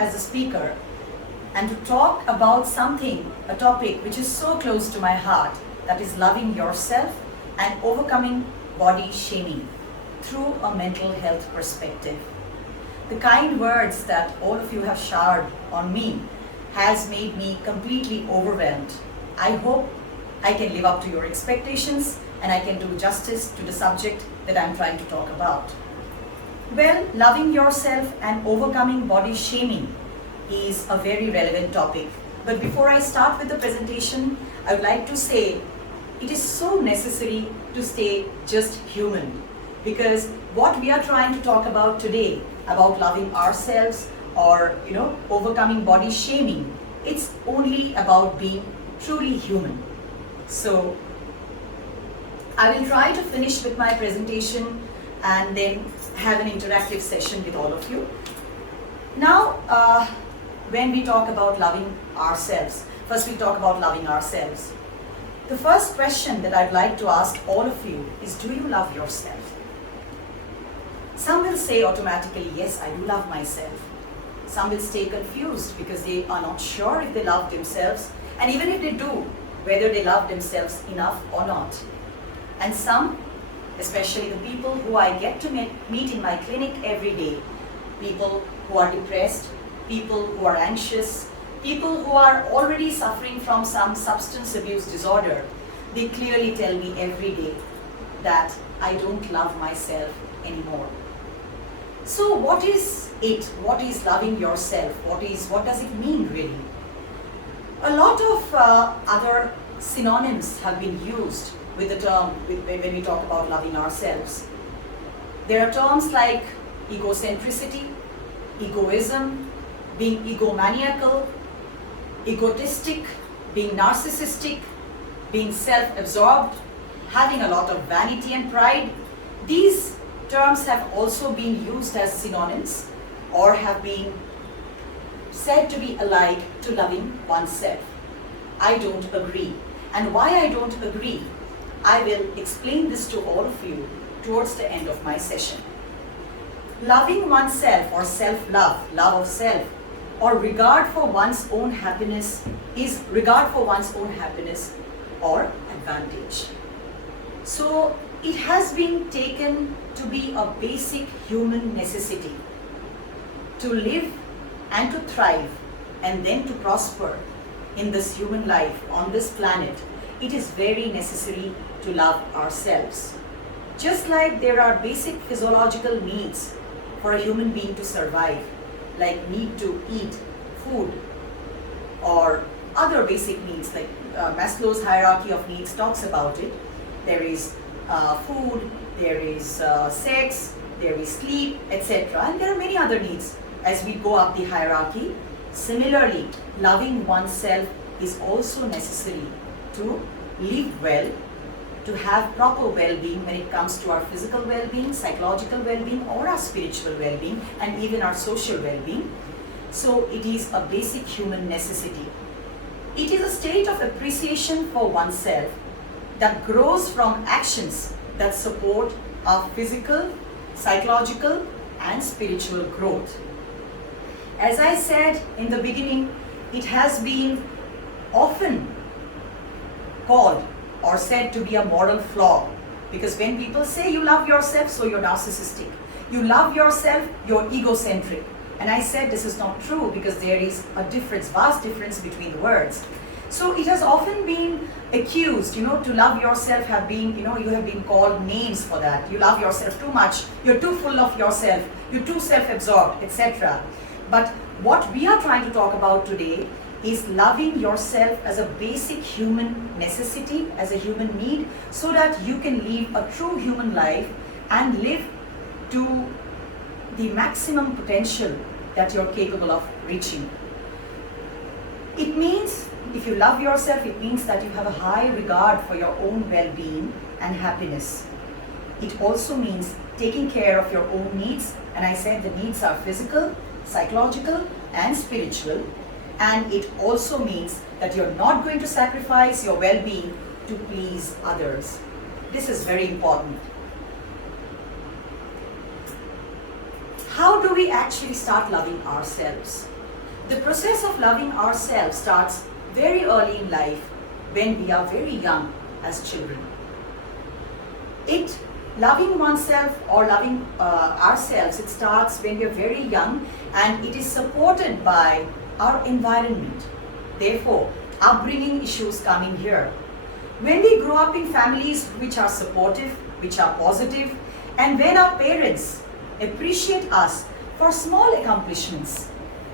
as a speaker and to talk about something, a topic which is so close to my heart, that is loving yourself and overcoming body shaming through a mental health perspective. The kind words that all of you have showered on me has made me completely overwhelmed. I hope I can live up to your expectations and I can do justice to the subject that I'm trying to talk about. Well, loving yourself and overcoming body shaming is a very relevant topic. But before I start with the presentation, I would like to say it is so necessary to stay just human, because what we are trying to talk about today, about loving ourselves or overcoming body shaming, it's only about being truly human. So I will try to finish with my presentation and then have an interactive session with all of you. Now, when we talk about loving ourselves, first we talk about loving ourselves. The first question that I'd like to ask all of you is, do you love yourself? Some will say automatically, yes, I do love myself. Some will stay confused because they are not sure if they love themselves, and even if they do, whether they love themselves enough or not. And some, especially the people who I get to meet in my clinic every day, people who are depressed, people who are anxious, people who are already suffering from some substance abuse disorder, they clearly tell me every day that I don't love myself anymore. So what is it? What is loving yourself? What does it mean really? A lot of other synonyms have been used with the term when we talk about loving ourselves. There are terms like egocentricity, egoism, being egomaniacal, egotistic, being narcissistic, being self-absorbed, having a lot of vanity and pride. These terms have also been used as synonyms or have been said to be alike to loving oneself. I don't agree. And why I don't agree, I will explain this to all of you towards the end of my session. Loving oneself or self-love, love of self, or regard for one's own happiness is regard for one's own happiness or advantage. So it has been taken to be a basic human necessity to live and to thrive and then to prosper in this human life on this planet. It is very necessary to love ourselves. Just like there are basic physiological needs for a human being to survive, like need to eat food or other basic needs, like Maslow's hierarchy of needs talks about it. There is food, there is sex, there is sleep, etc. And there are many other needs as we go up the hierarchy. Similarly, loving oneself is also necessary to live well, to have proper well-being when it comes to our physical well-being, psychological well-being, or our spiritual well-being, and even our social well-being. So it is a basic human necessity. It is a state of appreciation for oneself that grows from actions that support our physical, psychological, and spiritual growth. As I said in the beginning, it has been often called or said to be a moral flaw, because when people say you love yourself, so you're narcissistic. You love yourself, you're egocentric. And I said this is not true, because there is a difference, vast difference between the words. So it has often been accused, to love yourself have been, you have been called names for that. You love yourself too much, you're too full of yourself, you're too self-absorbed, etc. But what we are trying to talk about today is loving yourself as a basic human necessity, as a human need, so that you can live a true human life and live to the maximum potential that you're capable of reaching. It means, if you love yourself, it means that you have a high regard for your own well-being and happiness. It also means taking care of your own needs, and I said the needs are physical, psychological, and spiritual. And it also means that you're not going to sacrifice your well-being to please others. This is very important. How do we actually start loving ourselves? The process of loving ourselves starts very early in life when we are very young as children. Loving oneself or loving ourselves, it starts when we are very young, and it is supported by our environment. Therefore, upbringing issues come in here. When we grow up in families which are supportive, which are positive, and when our parents appreciate us for small accomplishments,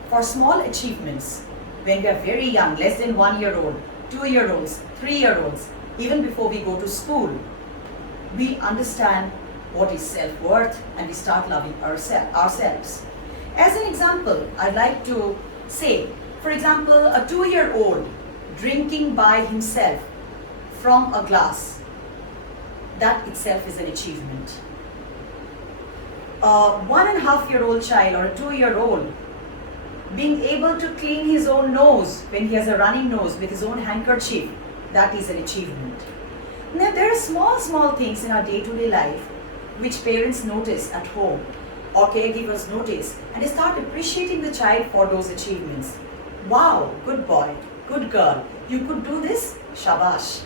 for small achievements, when we are very young, less than 1 year old, 2 year olds, 3 year olds, even before we go to school, we understand what is self-worth and we start loving ourselves. As an example, I'd like to say, for example, a 2-year-old drinking by himself from a glass, that itself is an achievement. A 1.5-year-old child or a 2-year-old being able to clean his own nose when he has a running nose with his own handkerchief, that is an achievement. Now, there are small things in our day-to-day life which parents notice at home or caregivers notice, and they start appreciating the child for those achievements. Wow, good boy, good girl, you could do this, shabash.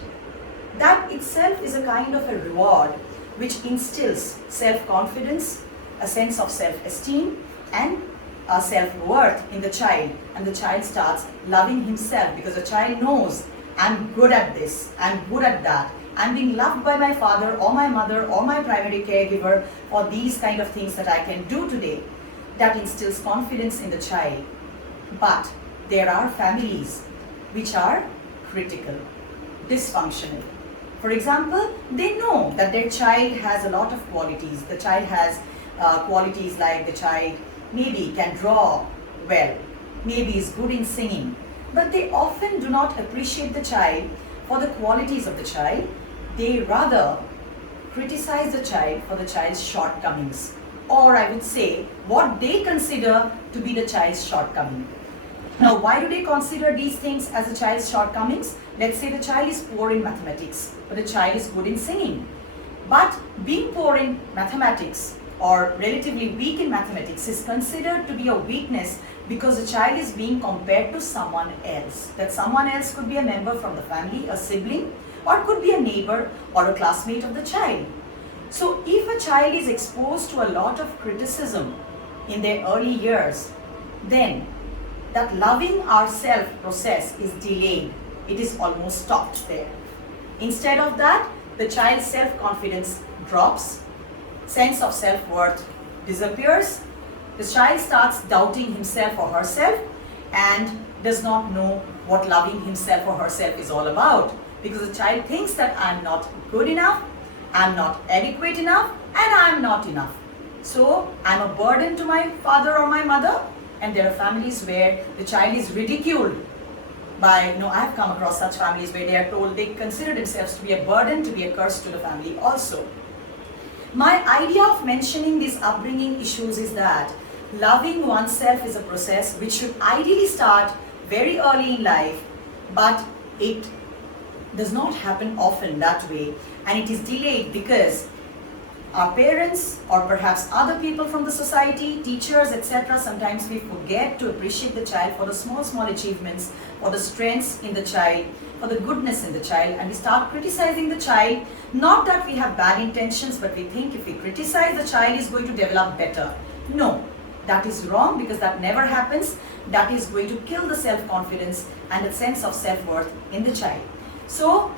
That itself is a kind of a reward which instills self-confidence, a sense of self-esteem, and a self-worth in the child, and the child starts loving himself because the child knows, I'm good at this, I'm good at that, I'm being loved by my father or my mother or my primary caregiver for these kind of things that I can do today. That instills confidence in the child. But there are families which are critical, dysfunctional. For example, they know that their child has a lot of qualities. The child has qualities like the child maybe can draw well, maybe is good in singing, but they often do not appreciate the child for the qualities of the child. They rather criticize the child for the child's shortcomings, or I would say what they consider to be the child's shortcoming. Now, why do they consider these things as the child's shortcomings? Let's say the child is poor in mathematics, but the child is good in singing. But being poor in mathematics or relatively weak in mathematics is considered to be a weakness because the child is being compared to someone else. That someone else could be a member from the family, a sibling, or could be a neighbor or a classmate of the child. So if a child is exposed to a lot of criticism in their early years, then that loving ourselves process is delayed. It is almost stopped there. Instead of that, the child's self-confidence drops, sense of self-worth disappears, the child starts doubting himself or herself and does not know what loving himself or herself is all about. Because the child thinks that I'm not good enough, I'm not adequate enough, and I'm not enough. So I'm a burden to my father or my mother, and there are families where the child is ridiculed by, I've come across such families where they are told they consider themselves to be a burden, to be a curse to the family also. My idea of mentioning these upbringing issues is that loving oneself is a process which should ideally start very early in life, but it does not happen often that way, and it is delayed because our parents or perhaps other people from the society, teachers, etc., sometimes we forget to appreciate the child for the small achievements, for the strengths in the child, for the goodness in the child, and we start criticizing the child. Not that we have bad intentions, but we think if we criticize, the child is going to develop better. No, that is wrong, because that never happens. That is going to kill the self-confidence and the sense of self-worth in the child. So,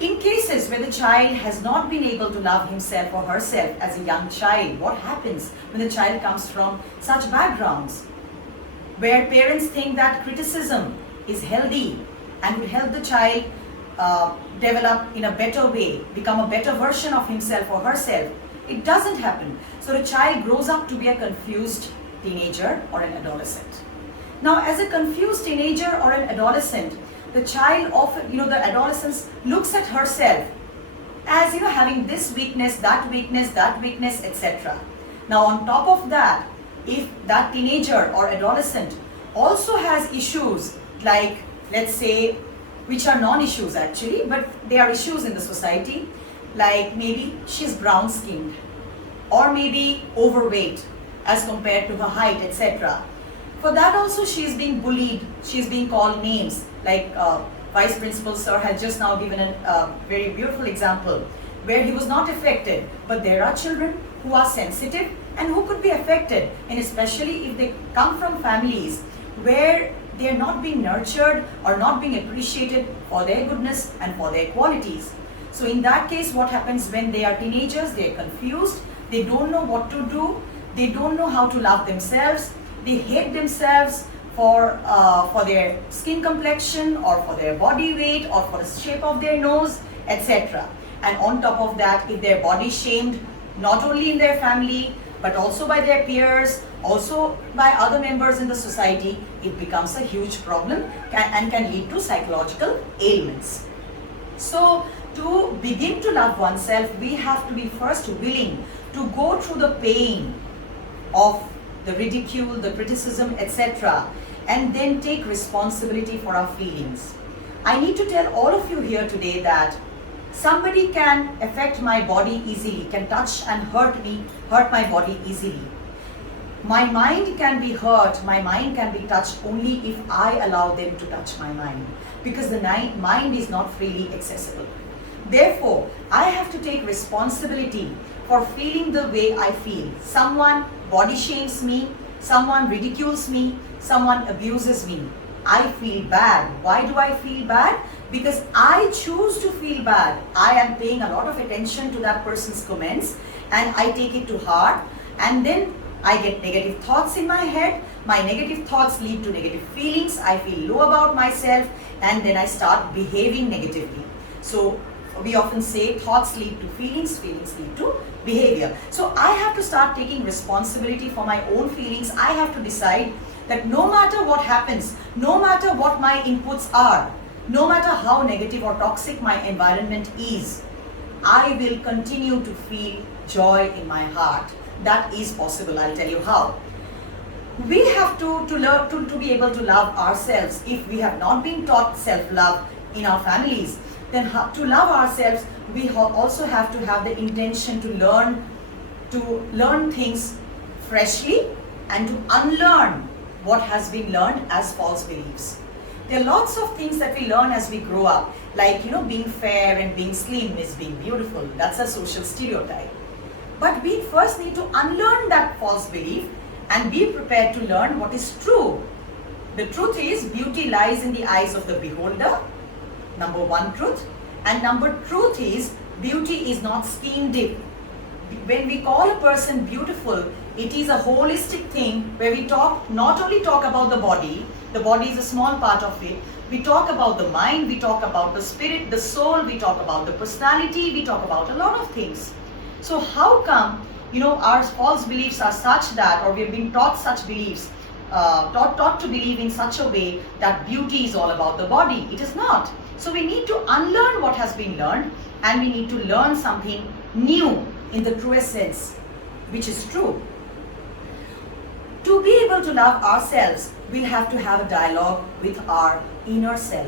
in cases where the child has not been able to love himself or herself as a young child, what happens when the child comes from such backgrounds? Where parents think that criticism is healthy and would help the child develop in a better way, become a better version of himself or herself. It doesn't happen. So the child grows up to be a confused teenager or an adolescent. Now, as a confused teenager or an adolescent, the child often, the adolescent looks at herself as, having this weakness, that weakness, etc. Now, on top of that, if that teenager or adolescent also has issues like, let's say, which are non-issues actually, but they are issues in the society, like maybe she's brown-skinned or maybe overweight as compared to her height, etc. For that also she is being bullied, she is being called names, like Vice Principal Sir has just now given a very beautiful example where he was not affected, but there are children who are sensitive and who could be affected, and especially if they come from families where they are not being nurtured or not being appreciated for their goodness and for their qualities. So in that case, what happens when they are teenagers? They are confused, they don't know what to do, they don't know how to love themselves, they hate themselves for their skin complexion or for their body weight or for the shape of their nose, etc. And on top of that, if they're body shamed, not only in their family, but also by their peers, also by other members in the society, it becomes a huge problem and can lead to psychological ailments. So to begin to love oneself, we have to be first willing to go through the pain of the ridicule, the criticism, etc., and then take responsibility for our feelings. I need to tell all of you here today that somebody can affect my body easily, can touch and hurt my body easily. My mind can be hurt, my mind can be touched only if I allow them to touch my mind, because the mind is not freely accessible. Therefore, I have to take responsibility for feeling the way I feel. Someone body shames me, someone ridicules me, someone abuses me. I feel bad. Why do I feel bad? Because I choose to feel bad. I am paying a lot of attention to that person's comments and I take it to heart, and then I get negative thoughts in my head. My negative thoughts lead to negative feelings. I feel low about myself and then I start behaving negatively. So we often say thoughts lead to feelings, feelings lead to behavior. So I have to start taking responsibility for my own feelings. I have to decide that no matter what happens, no matter what my inputs are, no matter how negative or toxic my environment is, I will continue to feel joy in my heart. That is possible. I'll tell you how. We have to learn to be able to love ourselves. If we have not been taught self-love in our families, then to love ourselves, we also have to have the intention to learn things freshly and to unlearn what has been learned as false beliefs. There are lots of things that we learn as we grow up, like being fair and being slim is being beautiful. That's a social stereotype. But we first need to unlearn that false belief and be prepared to learn what is true. The truth is, beauty lies in the eyes of the beholder. Number one truth. And number truth is, beauty is not skin deep. When we call a person beautiful, it is a holistic thing where we not only talk about the body is a small part of it, we talk about the mind, we talk about the spirit, the soul, we talk about the personality, we talk about a lot of things. So how come, our false beliefs are such that, or we have been taught such beliefs, taught to believe in such a way that beauty is all about the body? It is not. So we need to unlearn what has been learned and we need to learn something new in the truest sense, which is true. To be able to love ourselves, we'll have to have a dialogue with our inner self.